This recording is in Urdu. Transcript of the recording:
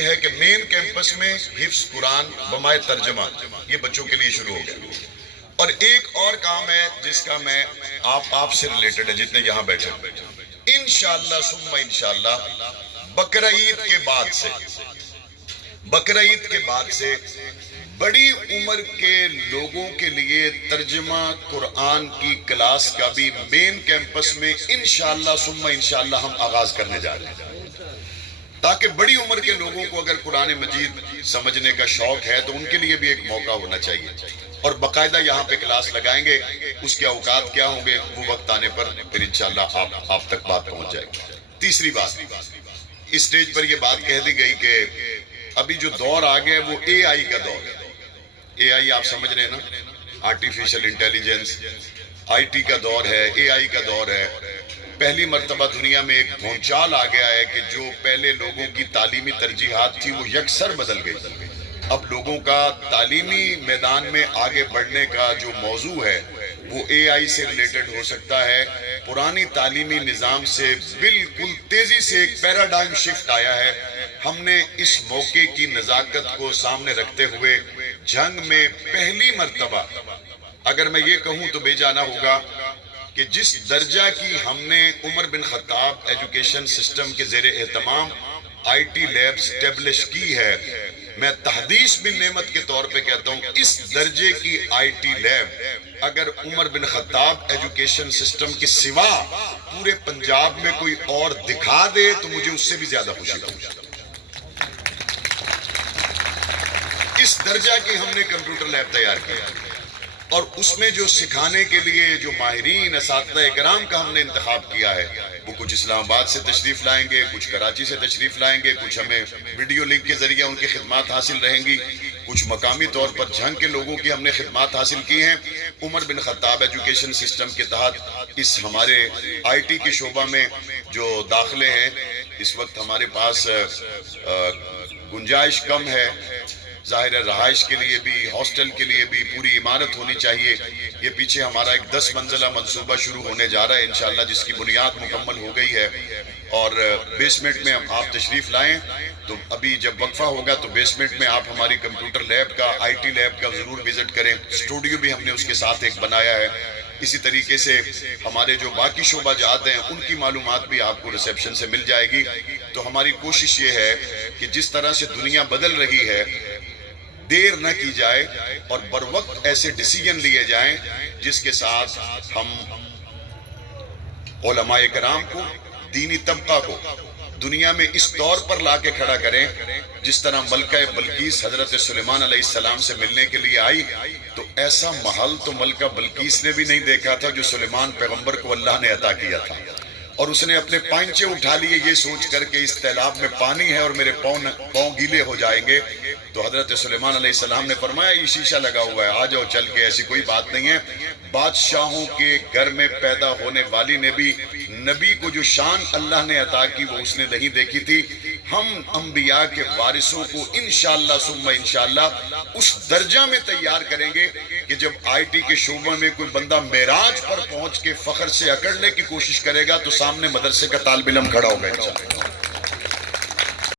یہ ہے کہ مین کیمپس میں حفظ قرآن بمائے ترجمہ یہ بچوں کے لیے شروع ہو گیا. اور ایک اور کام ہے جس کا میں آپ سے ریلیٹڈ ہے جتنے یہاں بیٹھے انشاءاللہ ثم انشاءاللہ بقرہ عید کے بعد سے بڑی عمر کے لوگوں کے لیے ترجمہ قرآن کی کلاس کا بھی مین کیمپس میں انشاءاللہ ثم انشاءاللہ ہم آغاز کرنے جا رہے ہیں، تاکہ بڑی عمر کے لوگوں کو اگر قرآن مجید سمجھنے کا شوق ہے تو ان کے لیے بھی ایک موقع ہونا چاہیے. اور باقاعدہ یہاں پہ کلاس لگائیں گے. اس کے اوقات کیا ہوں گے وہ وقت آنے پر پھر انشاءاللہ آپ تک بات پہنچ جائے گی. تیسری بات، اس سٹیج پر یہ بات کہہ دی گئی کہ ابھی جو دور آ گیا وہ اے آئی کا دور ہے. اے آئی آپ سمجھ رہے ہیں نا، آرٹیفیشل انٹیلیجنس، آئی ٹی کا دور ہے، اے آئی کا دور ہے. پہلی مرتبہ دنیا میں ایک بھونچال آ گیا ہے کہ جو پہلے لوگوں کی تعلیمی ترجیحات تھی وہ یکسر بدل گئی. اب لوگوں کا تعلیمی میدان میں آگے بڑھنے کا جو موضوع ہے وہ اے آئی سے ریلیٹڈ ہو سکتا ہے. پرانی تعلیمی نظام سے بالکل تیزی سے ایک پیراڈائم شفٹ آیا ہے. ہم نے اس موقع کی نزاکت کو سامنے رکھتے ہوئے جنگ میں پہلی مرتبہ، اگر میں یہ کہوں تو بے جانا ہوگا، کہ جس درجہ کی ہم نے عمر بن خطاب ایجوکیشن سسٹم کے زیر اہتمام آئی ٹی لیب اسٹیبلش کی ہے، میں تحدیث بن نعمت کے طور پہ کہتا ہوں اس درجے کی آئی ٹی لیب اگر عمر بن خطاب ایجوکیشن سسٹم کے سوا پورے پنجاب میں کوئی اور دکھا دے تو مجھے اس سے بھی زیادہ خوشی ہوگی. اس درجہ کی ہم نے کمپیوٹر لیب تیار کیا اور اس میں جو سکھانے کے لیے جو ماہرین اساتذہ اکرام کا ہم نے انتخاب کیا ہے وہ کچھ اسلام آباد سے تشریف لائیں گے، کچھ کراچی سے تشریف لائیں گے، کچھ ہمیں ویڈیو لنک کے ذریعے ان کی خدمات حاصل رہیں گی، کچھ مقامی طور پر جھنگ کے لوگوں کی ہم نے خدمات حاصل کی ہیں. عمر بن خطاب ایجوکیشن سسٹم کے تحت اس ہمارے آئی ٹی کے شعبہ میں جو داخلے ہیں اس وقت ہمارے پاس گنجائش کم ہے. ظاہر ہے رہائش کے لیے بھی، ہاسٹل کے لیے بھی پوری عمارت ہونی چاہیے. یہ پیچھے ہمارا ایک 10 منزلہ منصوبہ شروع ہونے جا رہا ہے انشاءاللہ، جس کی بنیاد مکمل ہو گئی ہے. اور بیسمنٹ میں آپ تشریف لائیں تو ابھی جب وقفہ ہوگا تو بیسمنٹ میں آپ ہماری کمپیوٹر لیب کا، آئی ٹی لیب کا ضرور وزٹ کریں. اسٹوڈیو بھی ہم نے اس کے ساتھ ایک بنایا ہے. اسی طریقے سے ہمارے جو باقی شعبہ جات ہیں ان کی معلومات بھی آپ کو ریسیپشن سے مل جائے گی. تو ہماری کوشش یہ ہے کہ جس طرح سے دنیا بدل رہی ہے دیر نہ کی جائے اور بر وقت ایسے ڈیسیجن لیے جائیں جس کے ساتھ ہم علماء کرام کو، دینی طبقہ کو دنیا میں اس طور پر لا کے کھڑا کریں جس طرح ملکہ بلقیس حضرت سلیمان علیہ السلام سے ملنے کے لیے آئی تو ایسا محل تو ملکہ بلقیس نے بھی نہیں دیکھا تھا جو سلیمان پیغمبر کو اللہ نے عطا کیا تھا. اور اس نے اپنے پائنچے اٹھا لیے یہ سوچ کر کے اس تالاب میں پانی ہے اور میرے پاؤں گیلے ہو جائیں گے. تو حضرت سلیمان علیہ السلام نے فرمایا یہ شیشہ لگا ہوا ہے، آ جاؤ چل کے، ایسی کوئی بات نہیں ہے. بادشاہوں کے گھر میں پیدا ہونے والی نے بھی نبی کو جو شان اللہ نے عطا کی وہ اس نے نہیں دیکھی تھی. ہم انبیاء کے وارثوں کو انشاءاللہ ثم انشاءاللہ اس درجہ میں تیار کریں گے کہ جب آئی ٹی کے شعبہ میں کوئی بندہ معراج پر پہنچ کے فخر سے اکڑنے کی کوشش کرے گا تو سامنے مدرسے کا طالب علم کھڑا ہوگا انشاءاللہ.